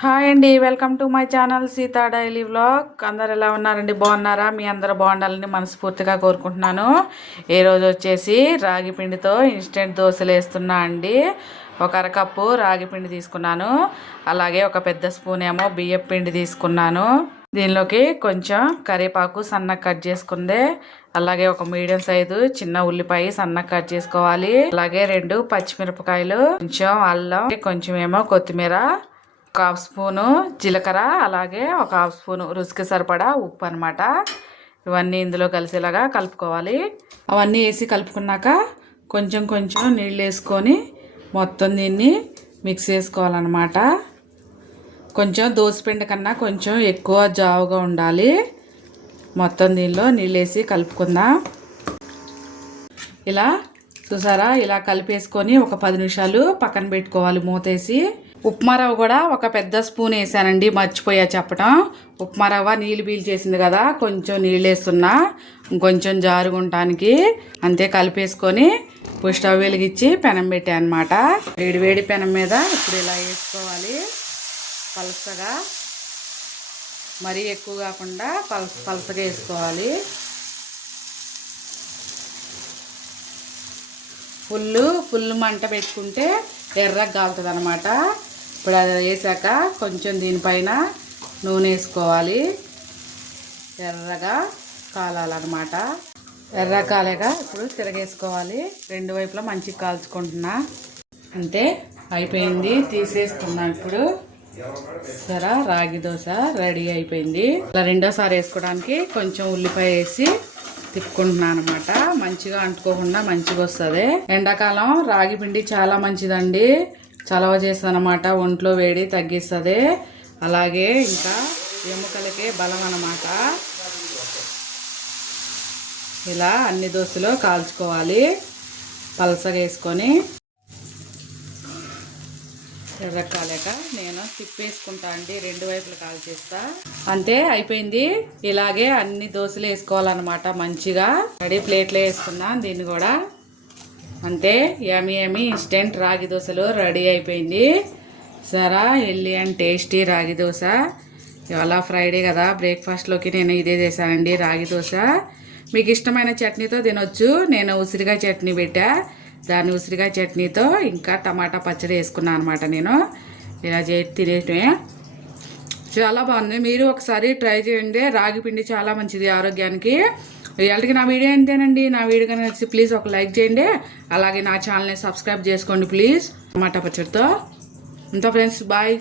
Hi అండి, welcome to my channel Sita daily vlog. అందరు ఎలా ఉన్నారండి? బాగున్నారా? మీ అందరూ బాగుండాలని మనస్ఫూర్తిగా కోరుకుంటున్నాను. ఈరోజు వచ్చేసి రాగి పిండితో ఇన్స్టెంట్ దోశలు వేస్తున్నా అండి. ఒక అరకప్పు రాగి పిండి తీసుకున్నాను, అలాగే ఒక పెద్ద స్పూన్ ఏమో బియ్యం పిండి తీసుకున్నాను. దీనిలోకి కొంచెం కరివేపాకు సన్నగా కట్ చేసుకుందే, అలాగే ఒక మీడియం సైజు చిన్న ఉల్లిపాయ సన్నగా కట్ చేసుకోవాలి. అలాగే 2 పచ్చిమిరపకాయలు, కొంచెం అల్లం, కొంచెం ఏమో కొత్తిమీర, ఒక హాఫ్ స్పూను జీలకర్ర, అలాగే ఒక హాఫ్ స్పూను రుచికి సరిపడా ఉప్పు అనమాట. ఇవన్నీ ఇందులో కలిసేలాగా కలుపుకోవాలి. అవన్నీ వేసి కలుపుకున్నాక కొంచెం కొంచెం నీళ్ళు వేసుకొని మొత్తం దీన్ని మిక్స్ చేసుకోవాలన్నమాట. కొంచెం దోసపిండి కన్నా కొంచెం ఎక్కువ జావుగా ఉండాలి. మొత్తం దీనిలో నీళ్ళు వేసి కలుపుకుందాం. ఇలా చూసారా, ఇలా కలిపేసుకొని ఒక 10 నిమిషాలు పక్కన పెట్టుకోవాలి మూతేసి. ఉప్మా రవ్వ కూడా ఒక పెద్ద స్పూన్ వేసానండి, మర్చిపోయా చెప్పడం. ఉప్మా రవ్వ నీళ్ళు పీల్చేసింది కదా, కొంచెం నీళ్ళు వేస్తున్నా ఇంకొంచెం జారుగుంటానికి. అంతే కలిపేసుకొని స్టవ్ వెలిగించి పెనం పెట్టా అనమాట. వేడి పెనం మీద ఇప్పుడు ఇలా వేసుకోవాలి పలసగా, మరీ ఎక్కువ కాకుండా పలసగా వేసుకోవాలి. ఫుల్ మంట పెట్టుకుంటే ఎర్రగా కాలుతుంది అనమాట. ఇప్పుడు అది వేసాక కొంచెం దీనిపైన నూనె వేసుకోవాలి. ఎర్రగా కాలాలన్నమాట. ఎర్రగా కాలేక ఇప్పుడు తిరగేసుకోవాలి. 2 వైపులా మంచిగా కాల్చుకుంటున్నా. అంతే అయిపోయింది, తీసేసుకున్నాం. ఇప్పుడు సరే, రాగి దోశ రెడీ అయిపోయింది. ఇలా రెండోసారి వేసుకోవడానికి కొంచెం ఉల్లిపాయ వేసి తిప్పుకుంటున్నాను అనమాట. మంచిగా అంటుకోకుండా మంచిగా వస్తుంది. ఎండాకాలం రాగి పిండి చాలా మంచిదండి, చలవ చేస్తుంది అనమాట, ఒంట్లో వేడి తగ్గిస్తుంది. అలాగే ఇంకా ఎముకలకే బలం అన్నమాట. ఇలా అన్ని దోశలు కాల్చుకోవాలి పలసగా వేసుకొని. ఎర్రకాలేక నేను తిప్పేసుకుంటా అండి, 2 వైపులు కాల్చేస్తా. అంతే అయిపోయింది. ఇలాగే అన్ని దోశలు వేసుకోవాలన్నమాట మంచిగా. రెడీ ప్లేట్లో వేసుకున్నా దీన్ని కూడా. అంతే, యమీ ఇన్స్టెంట్ రాగి దోశలు రెడీ అయిపోయింది. సరా, హెల్దీ అండ్ టేస్టీ రాగి దోశ. ఇవాళ ఫ్రైడే కదా, బ్రేక్ఫాస్ట్లోకి నేను ఇదే చేశానండి, రాగి దోశ. మీకు ఇష్టమైన చట్నీతో తినొచ్చు. నేను ఉసిరికాయ చట్నీ పెట్టా, దాన్ని ఉసిరికాయ చట్నీతో ఇంకా టమాటా పచ్చడి వేసుకున్నాను అనమాట. నేను ఇలా తినేటమే చాలా బాగుంది. మీరు ఒకసారి ట్రై చేయండి. రాగి పిండి చాలా మంచిది ఆరోగ్యానికి. ఇవాళకి నా వీడియో అంతేనండి. నా వీడియో కనుక నచ్చి ప్లీజ్ ఒక లైక్ చేయండి. అలాగే నా ఛానల్ని సబ్స్క్రైబ్ చేసుకోండి ప్లీజ్, టమాటా పచ్చడితో. అంతా ఫ్రెండ్స్, బాయ్.